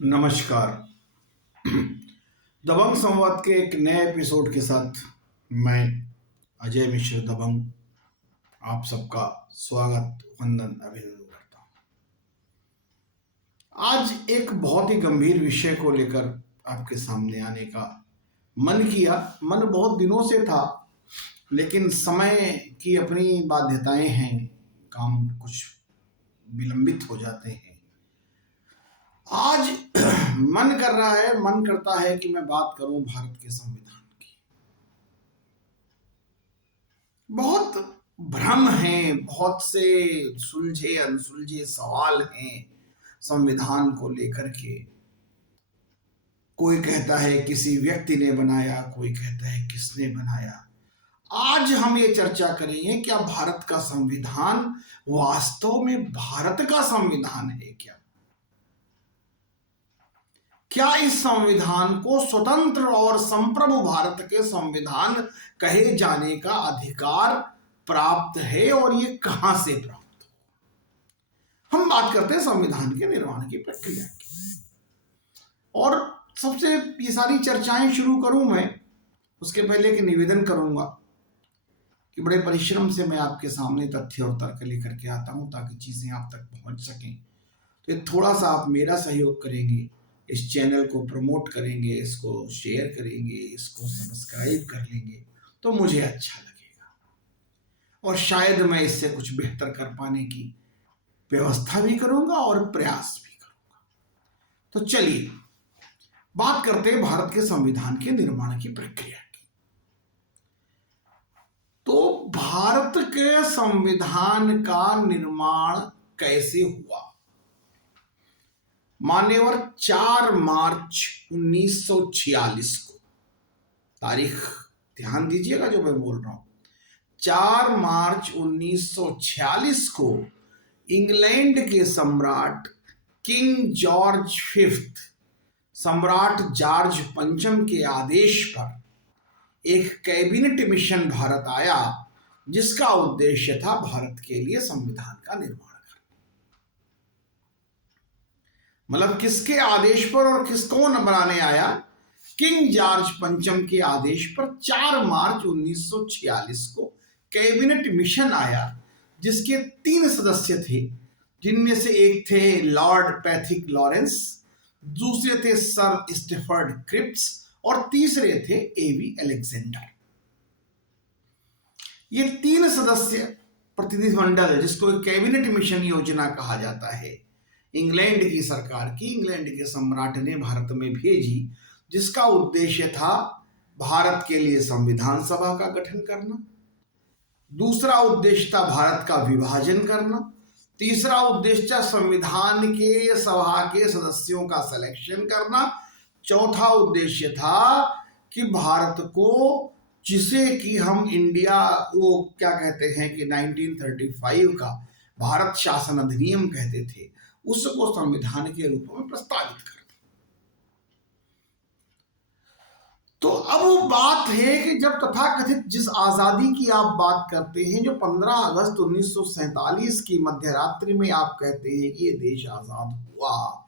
नमस्कार। दबंग संवाद के एक नए एपिसोड के साथ मैं अजय मिश्र दबंग आप सबका स्वागत वंदन अभिनंदन करता हूँ। आज एक बहुत ही गंभीर विषय को लेकर आपके सामने आने का मन किया। मन बहुत दिनों से था, लेकिन समय की अपनी बाध्यताएं हैं, काम कुछ विलंबित हो जाते हैं। आज मन करता है कि मैं बात करूं भारत के संविधान की। बहुत भ्रम हैं, बहुत से सुलझे अनसुलझे सवाल हैं संविधान को लेकर के। कोई कहता है किसी व्यक्ति ने बनाया, कोई कहता है किसने बनाया। आज हम ये चर्चा करेंगे, क्या भारत का संविधान वास्तव में भारत का संविधान है क्या इस संविधान को स्वतंत्र और संप्रभु भारत के संविधान कहे जाने का अधिकार प्राप्त है और ये कहां से प्राप्त हो। हम बात करते हैं संविधान के निर्माण की प्रक्रिया की। और सबसे ये सारी चर्चाएं शुरू करूं मैं, उसके पहले एक निवेदन करूंगा कि बड़े परिश्रम से मैं आपके सामने तथ्य और तर्क लेकर के आता हूं ताकि चीजें आप तक पहुंच सकें। तो थोड़ा सा आप मेरा सहयोग करेंगे, इस चैनल को प्रमोट करेंगे, इसको शेयर करेंगे, इसको सब्सक्राइब कर लेंगे तो मुझे अच्छा लगेगा और शायद मैं इससे कुछ बेहतर कर पाने की व्यवस्था भी करूंगा और प्रयास भी करूंगा। तो चलिए बात करते हैं भारत के संविधान के निर्माण की प्रक्रिया की। तो भारत के संविधान का निर्माण कैसे हुआ? मान्यवर 4 मार्च 1946 को, तारीख ध्यान दीजिएगा जो मैं बोल रहा हूं, 4 मार्च 1946 को इंग्लैंड के सम्राट किंग जॉर्ज फिफ्थ, सम्राट जॉर्ज पंचम के आदेश पर एक कैबिनेट मिशन भारत आया, जिसका उद्देश्य था भारत के लिए संविधान का निर्माण। मतलब किसके आदेश पर और किसको न बनाने आया? किंग जॉर्ज पंचम के आदेश पर 4 मार्च 1946 को कैबिनेट मिशन आया, जिसके 3 सदस्य थे, जिनमें से एक थे लॉर्ड पैथिक लॉरेंस, दूसरे थे सर स्टेफर्ड क्रिप्स और तीसरे थे एवी अलेक्जेंडर। ये 3 सदस्य प्रतिनिधिमंडल, जिसको कैबिनेट मिशन योजना कहा जाता है, इंग्लैंड की सरकार की, इंग्लैंड के सम्राट ने भारत में भेजी, जिसका उद्देश्य था भारत के लिए संविधान सभा का गठन करना, दूसरा उद्देश्य था भारत का विभाजन करना, तीसरा उद्देश्य था संविधान के सभा के सदस्यों का सिलेक्शन करना, चौथा उद्देश्य था कि भारत को, जिसे कि हम इंडिया वो क्या कहते हैं कि 1935 का भारत शासन अधिनियम कहते थे, उसको संविधान के रूप में प्रस्तावित कर दिया। तो अब बात है कि जब तथाकथित जिस आजादी की आप बात करते हैं, जो 15 अगस्त 1947 की मध्यरात्रि में आप कहते हैं कि ये देश आजाद हुआ,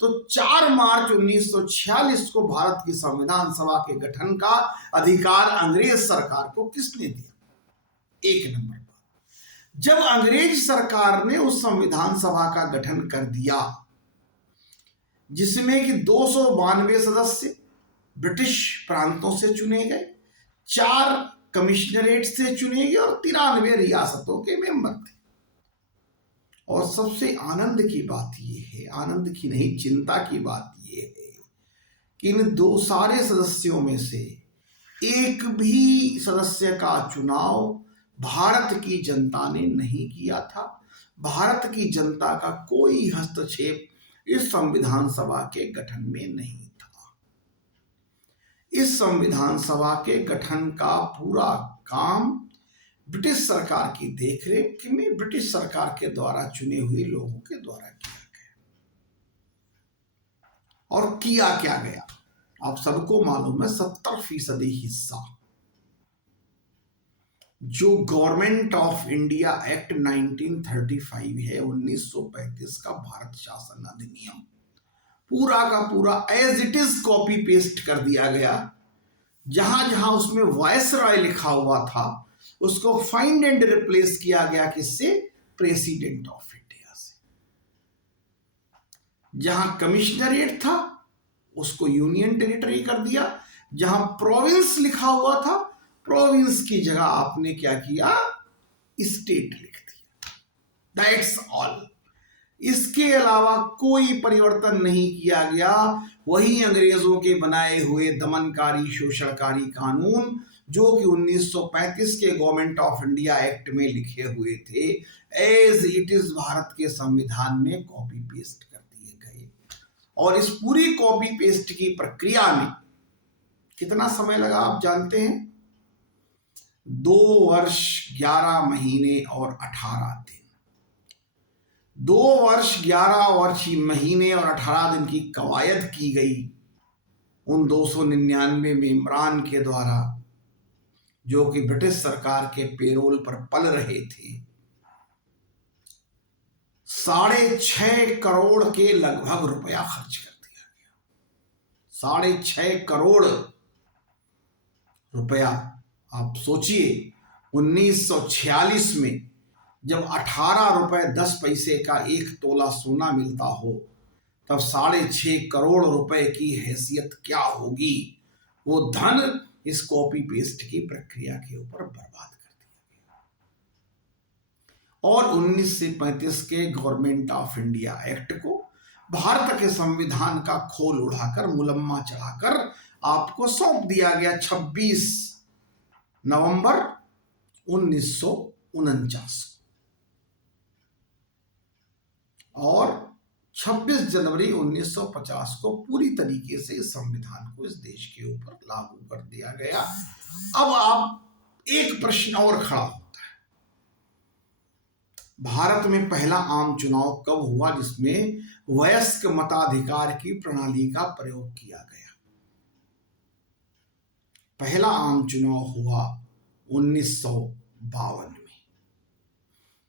तो 4 मार्च 1946 को भारत की संविधान सभा के गठन का अधिकार अंग्रेज सरकार को किसने दिया? एक नंबर, जब अंग्रेज सरकार ने उस संविधान सभा का गठन कर दिया, जिसमें कि 292 सदस्य ब्रिटिश प्रांतों से चुने गए, 4 कमिश्नरेट से चुने गए और 93 रियासतों के मेंबर थे। और सबसे आनंद की बात यह है, आनंद की नहीं चिंता की बात यह है कि इन सारे सदस्यों में से एक भी सदस्य का चुनाव भारत की जनता ने नहीं किया था। भारत की जनता का कोई हस्तक्षेप इस संविधान सभा के गठन में नहीं था। इस संविधान सभा के गठन का पूरा काम ब्रिटिश सरकार की देखरेख में ब्रिटिश सरकार के द्वारा चुने हुए लोगों के द्वारा किया गया। और किया क्या गया आप सबको मालूम है, 70% हिस्सा जो गवर्नमेंट ऑफ इंडिया एक्ट 1935 है, 1935 का भारत शासन अधिनियम, पूरा का पूरा as it is copy paste कर दिया गया। जहां जहां उसमें वायसरॉय लिखा हुआ था उसको फाइंड एंड रिप्लेस किया गया किससे? प्रेसिडेंट ऑफ इंडिया से। जहां कमिश्नरेट था उसको यूनियन टेरिटरी कर दिया। जहां प्रोविंस लिखा हुआ था प्रोविंस की जगह आपने क्या किया? स्टेट लिख दिया। That's all. इसके अलावा कोई परिवर्तन नहीं किया गया। वही अंग्रेजों के बनाए हुए दमनकारी शोषणकारी कानून जो कि 1935 के गवर्नमेंट ऑफ इंडिया एक्ट में लिखे हुए थे, एज इट इज भारत के संविधान में कॉपी पेस्ट कर दिए गए। और इस पूरी कॉपी पेस्ट की प्रक्रिया में कितना समय लगा आप जानते हैं? 2 वर्ष 11 महीने और 18 दिन। 2 वर्ष 11 महीने और 18 दिन की कवायद की गई उन 299 मेंबरान के द्वारा जो कि ब्रिटिश सरकार के पेरोल पर पल रहे थे। 6.5 करोड़ के लगभग रुपया खर्च कर दिया गया। 6.5 करोड़ रुपया। आप सोचिए 1946 में जब 18 रुपए 10 पैसे का 1 तोला सोना मिलता हो तब 6.5 करोड़ रुपए की हैसियत क्या होगी। वो धन इस कॉपी पेस्ट की प्रक्रिया के ऊपर बर्बाद कर दिया गया। और 1935 के गवर्नमेंट ऑफ इंडिया एक्ट को भारत के संविधान का खोल उड़ाकर मुलम्मा चढ़ाकर आपको सौंप दिया गया 26 नवंबर 1949 और 26 जनवरी 1950 को पूरी तरीके से इस संविधान को इस देश के ऊपर लागू कर दिया गया। अब आप एक प्रश्न और खड़ा होता है, भारत में पहला आम चुनाव कब हुआ जिसमें वयस्क मताधिकार की प्रणाली का प्रयोग किया गया? पहला आम चुनाव हुआ 1952 में,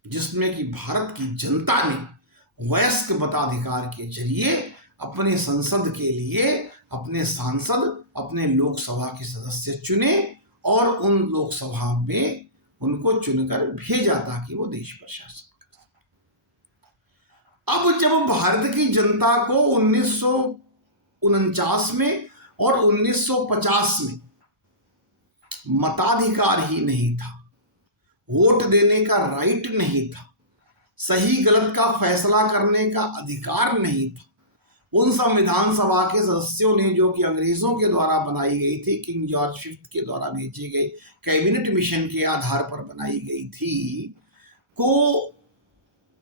जिसमें कि भारत की जनता ने वयस्क मताधिकार के जरिए अपने संसद के लिए अपने सांसद, अपने लोकसभा के सदस्य चुने और उन लोकसभा में उनको चुनकर भेजा ताकि वो देश पर शासन कर सके। अब जब भारत की जनता को 1949 में और 1950 में मताधिकार ही नहीं था, वोट देने का राइट नहीं था, सही गलत का फैसला करने का अधिकार नहीं था, उन संविधान सभा के सदस्यों ने जो कि अंग्रेजों के द्वारा बनाई गई थी, किंग जॉर्ज फिफ्थ के द्वारा भेजे गए कैबिनेट मिशन के आधार पर बनाई गई थी, को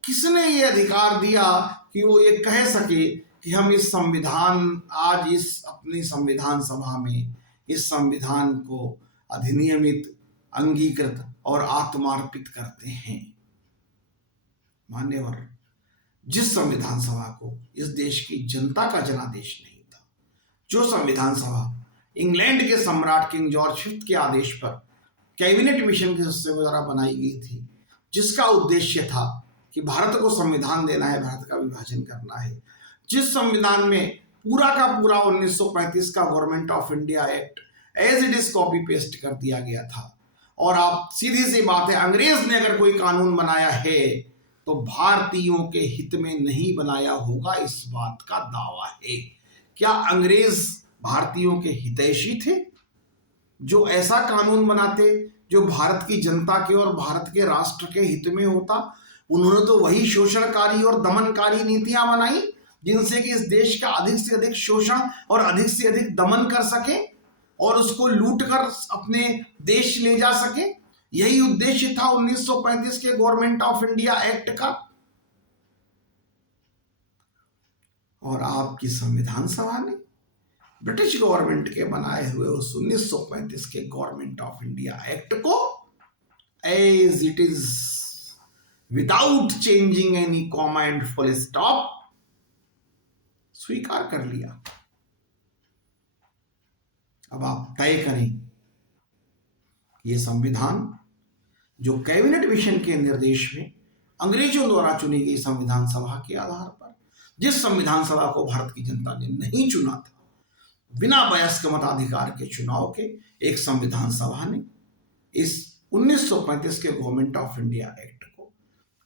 किसने ये अधिकार दिया कि वो ये कह सके कि हम इस संविधान आज इस अपनी संविधान सभा में इस संविधान को अधिनियमित, अंगीकृत और आत्मार्पित करते हैं। मान्यवर, जिस संविधान सभा को इस देश की जनता का जनादेश नहीं था, जो संविधान सभा इंग्लैंड के सम्राट किंग जॉर्ज फिफ्थ के आदेश पर कैबिनेट मिशन के सदस्यों द्वारा बनाई गई थी, जिसका उद्देश्य था कि भारत को संविधान देना है, भारत का विभाजन करना है, जिस संविधान में पूरा का पूरा 1935 का Government of India Act as it is copy paste कर दिया गया था। और आप सीधी सी बात है, अंग्रेज ने अगर कोई कानून बनाया है तो भारतीयों के हित में नहीं बनाया होगा, इस बात का दावा है। क्या अंग्रेज भारतीयों के हितैषी थे जो ऐसा कानून बनाते जो भारत की जनता के और भारत के राष्ट्र के हित में होता? उन्होंने तो वही शोषणकारी और दमनकारी नीतियां बनाई जिनसे कि इस देश का अधिक से अधिक शोषण और अधिक से अधिक दमन कर सके और उसको लूट कर अपने देश ले जा सके। यही उद्देश्य था 1935 के गवर्नमेंट ऑफ इंडिया एक्ट का। और आपकी संविधान सभा ने ब्रिटिश गवर्नमेंट के बनाए हुए उस 1935 के गवर्नमेंट ऑफ इंडिया एक्ट को as it is without changing any comma and full stop स्वीकार कर लिया। अब आप तय करें ये संविधान जो कैबिनेट मिशन के निर्देश में अंग्रेजों द्वारा चुनी गई संविधान सभा के आधार पर जिस संविधान सभा को भारत की जनता ने नहीं चुना था, बिना वयस्क मताधिकार के चुनाव के एक संविधान सभा ने इस 1935 के गवर्नमेंट ऑफ इंडिया एक्ट को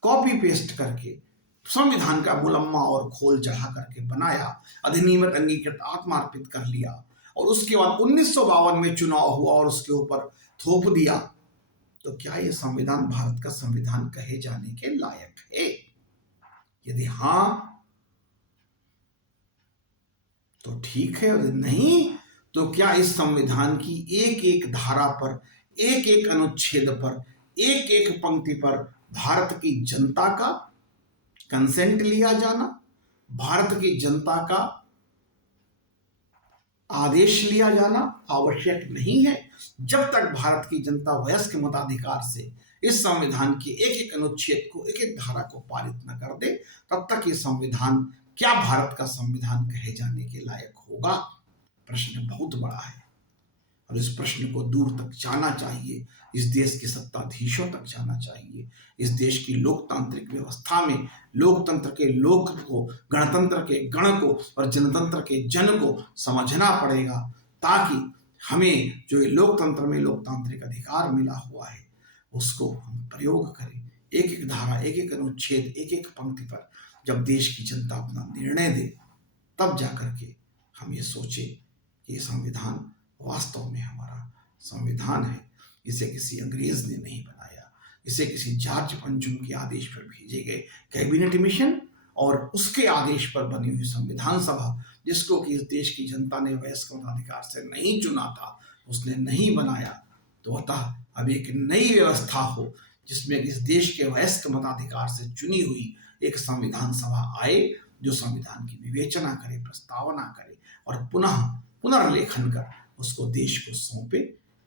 कॉपी पेस्ट करके संविधान का मुलम्मा और खोल चढ़ा करके बनाया, अधिनियमित अंगीकृत आत्मार्पित कर लिया, और उसके बाद 1952 में चुनाव हुआ और उसके ऊपर थोप दिया। तो क्या यह संविधान भारत का संविधान कहे जाने के लायक है? यदि हां तो ठीक है, और यदि नहीं तो क्या इस संविधान की एक एक धारा पर, एक एक अनुच्छेद पर, एक एक पंक्ति पर भारत की जनता का कंसेंट लिया जाना, भारत की जनता का आदेश लिया जाना आवश्यक नहीं है? जब तक भारत की जनता वयस्क मताधिकार से इस संविधान के एक एक अनुच्छेद को, एक एक धारा को पारित न कर दे, तब तक ये संविधान क्या भारत का संविधान कहे जाने के लायक होगा? प्रश्न बहुत बड़ा है और इस प्रश्न को दूर तक जाना चाहिए, इस देश के सत्ताधीशों तक जाना चाहिए, इस देश की लोकतांत्रिक व्यवस्था में लोकतंत्र के लोक को, गणतंत्र के गण को और जनतंत्र के जन को समझना पड़ेगा, ताकि हमें जो लोकतंत्र में लोकतांत्रिक अधिकार मिला हुआ है उसको हम प्रयोग करें। एक एक धारा, एक एक अनुच्छेद, एक एक पंक्ति पर जब देश की जनता अपना निर्णय दे, तब जाकर के हम ये सोचे कि ये संविधान वास्तव में हमारा संविधान है। इसे किसी अंग्रेज ने नहीं बनाया, इसे किसी जॉर्ज पंचुम के आदेश पर भेजे गए कैबिनेट मिशन और उसके आदेश पर बनी हुई संविधान सभा, जिसको कि इस देश की जनता ने वयस्क मताधिकार से नहीं चुना था, उसने नहीं बनाया। तो अतः अब एक नई व्यवस्था हो जिसमें इस देश के वयस्क मताधिकार से चुनी हुई एक संविधान सभा आए, जो संविधान की विवेचना करे, प्रस्तावना करे और पुनर्लेखन कर उसको देश को सौंपे,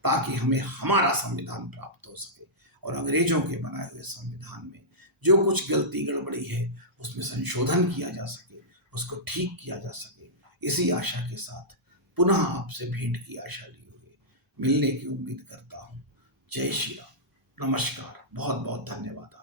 ताकि हमें हमारा संविधान प्राप्त हो सके और अंग्रेजों के बनाए हुए संविधान में जो कुछ गलती गड़बड़ी है उसमें संशोधन किया जा सके, उसको ठीक किया जा सके। इसी आशा के साथ पुनः आपसे भेंट की आशा लिए हुए मिलने की उम्मीद करता हूँ। जय श्री राम, नमस्कार, बहुत बहुत धन्यवाद।